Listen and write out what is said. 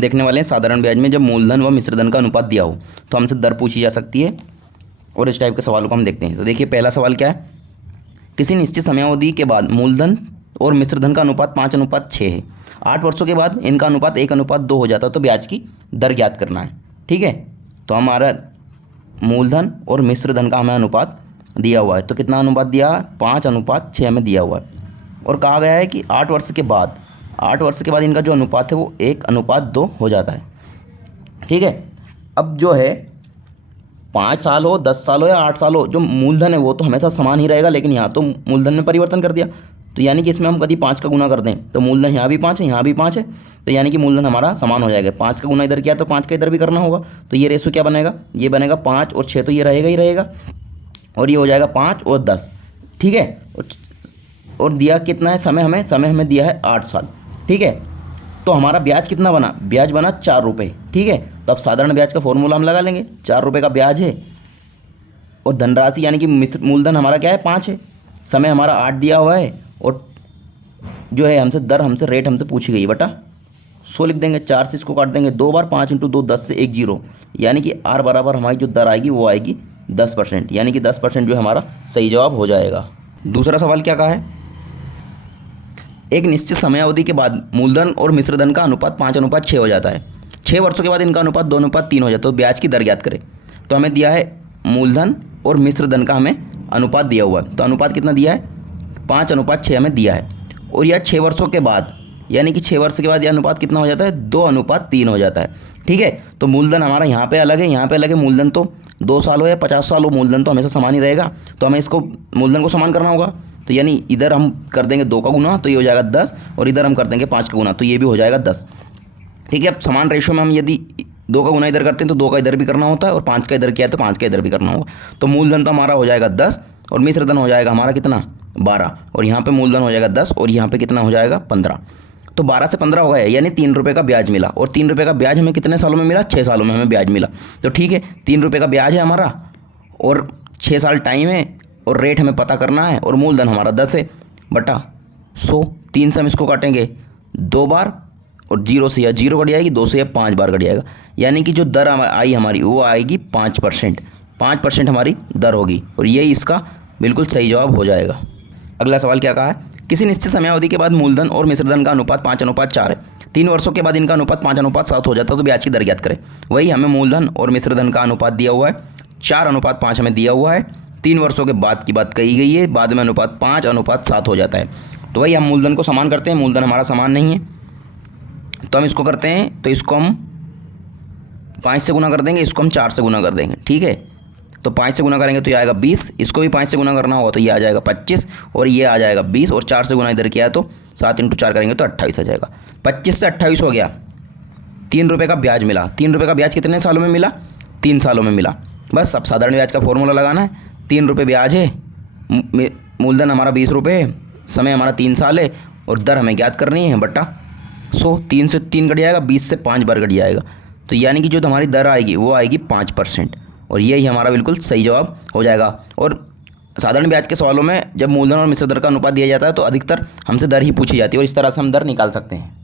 हम देखने वाले हैं साधारण ब्याज में जब मूलधन व मिश्र धन का अनुपात दिया हो तो हमसे दर पूछी जा सकती है, और इस टाइप के सवालों को हम देखते हैं। तो देखिए पहला सवाल क्या है, किसी निश्चित समयावधि के बाद मूलधन और मिश्र धन का अनुपात 5:6 है। 8 वर्षों के बाद इनका अनुपात 1:2 हो जाता है, तो ब्याज की दर ज्ञात करना है। ठीक है, तो हमारा मूलधन और मिश्र धन का हमें अनुपात दिया हुआ है, तो कितना अनुपात दिया है, 5:6 हमें दिया हुआ है। और कहा गया है कि 8 वर्ष के बाद इनका जो अनुपात है वो 1:2 हो जाता है। ठीक है, अब जो है 5 साल हो, 10 साल हो या 8 साल हो, जो मूलधन है वो तो हमेशा समान ही रहेगा, लेकिन यहाँ तो मूलधन में परिवर्तन कर दिया, तो यानी कि इसमें हम कभी 5 का गुना कर दें तो मूलधन यहाँ भी 5 है, यहाँ भी 5 है, तो यानी कि मूलधन हमारा समान हो जाएगा। 5 का गुना इधर किया तो 5 का इधर भी करना होगा, तो ये रेशो क्या बनेगा, ये बनेगा 5 और 6, तो ये रहेगा ही रहेगा, और ये हो जाएगा 5 और 10। ठीक है, और दिया कितना है समय हमें दिया है 8 साल। ठीक है, तो हमारा ब्याज कितना बना, ब्याज बना 4 रुपये। ठीक है, तो अब साधारण ब्याज का फॉर्मूला हम लगा लेंगे, 4 रुपये का ब्याज है, और धनराशि यानी कि मूलधन हमारा क्या है 5 है, समय हमारा 8 दिया हुआ है, और जो है हमसे रेट पूछी गई बटा 100 लिख देंगे, 4 से इसको काट देंगे 2 बार, 5 × 2 10 से 1 0, यानी कि R बराबर हमारी जो दर आएगी वो आएगी 10%, यानी कि 10% जो है हमारा सही जवाब हो जाएगा। दूसरा सवाल क्या कहा है, एक निश्चित समयावधि के बाद मूलधन और मिश्र धन का अनुपात 5:6 हो जाता है। 6 वर्षों के बाद इनका अनुपात 2:3 हो जाता है, तो ब्याज की दर ज्ञात करें। तो हमें दिया है मूलधन और मिश्र धन का हमें अनुपात दिया हुआ है, तो अनुपात कितना दिया है, 5:6 हमें दिया है, और यह 6 वर्षों के बाद यानी कि 6 वर्ष के बाद यह अनुपात कितना हो जाता है, 2:3 हो जाता है। ठीक है, तो मूलधन हमारा यहाँ पे अलग है, यहाँ पे अलग है, मूलधन तो 2 साल हो या 50 साल हो, मूलधन तो हमेशा समान ही रहेगा, तो हमें इसको मूलधन को समान करना होगा, तो यानी इधर हम कर देंगे 2 का गुना तो ये हो जाएगा 10, और इधर हम कर देंगे 5 का गुना तो ये भी हो जाएगा 10। ठीक है, अब समान रेशो में हम यदि 2 का गुना इधर करते हैं तो 2 का इधर भी करना होता है, और 5 का इधर किया है तो 5 का इधर भी करना होगा, तो मूलधन तो हमारा हो जाएगा 10 और मिश्र धन हो जाएगा हमारा कितना 12, और यहाँ पे मूलधन हो जाएगा 10 और यहाँ पे कितना हो जाएगा 15, तो 12 से 15 हो गया, यानी 3 रुपये का ब्याज मिला, और 3 रुपये का ब्याज हमें कितने सालों में मिला, 6 सालों में हमें ब्याज मिला। तो ठीक है, 3 रुपये का ब्याज है हमारा और 6 साल टाइम है, और रेट हमें पता करना है, और मूलधन हमारा 10 है बटा 100, 3 से हम इसको काटेंगे 2 बार, और 0 से या 0 कट जाएगी, 2 से या 5 बार कट जाएगा, यानी कि जो दर आई हमारी वो आएगी 5% हमारी दर होगी, और यही इसका बिल्कुल सही जवाब हो जाएगा। अगला सवाल क्या कहा है, किसी निश्चित समयावधि के बाद मूलधन और मिश्र धन का अनुपात 5:4 है। 3 वर्षों के बाद इनका अनुपात 5:7 हो जाता है, तो ब्याज की दर ज्ञात करें। वही हमें मूलधन और मिश्र धन का अनुपात दिया हुआ है, 4:5 हमें दिया हुआ है, 3 वर्षों के बाद की बात कही गई है, बाद में अनुपात 5:7 हो जाता है। तो वही हम मूलधन को समान करते हैं, मूलधन हमारा समान नहीं है, तो हम इसको करते हैं, तो इसको हम 5 से गुना कर देंगे, इसको हम 4 से गुना कर देंगे। ठीक है, तो 5 से गुना करेंगे तो ये आएगा 20, इसको भी 5 से गुना करना होगा तो ये आ जाएगा 25, और ये आ जाएगा 20, और 4 से गुना इधर किया है तो 7 × 4 करेंगे तो 28 आ जाएगा। 25 से 28 हो गया, 3 रुपये का ब्याज मिला। 3 रुपये का ब्याज कितने सालों में मिला, 3 सालों में मिला। बस अब साधारण ब्याज का फॉर्मूला लगाना है, 3 रुपये ब्याज है, मूलधन हमारा 20 रुपये है, समय हमारा 3 साल है, और दर हमें ज्ञात करनी है बटा 100, 3 से 3 कट जाएगा, 20 से 5 बार कट जाएगा, तो यानी कि जो हमारी दर आएगी वो आएगी 5%, और यही हमारा बिल्कुल सही जवाब हो जाएगा। और साधारण ब्याज के सवालों में जब मूलधन और मिश्र धन का अनुपात दिया जाता है तो अधिकतर हमसे दर ही पूछी जाती है, और इस तरह से हम दर निकाल सकते हैं।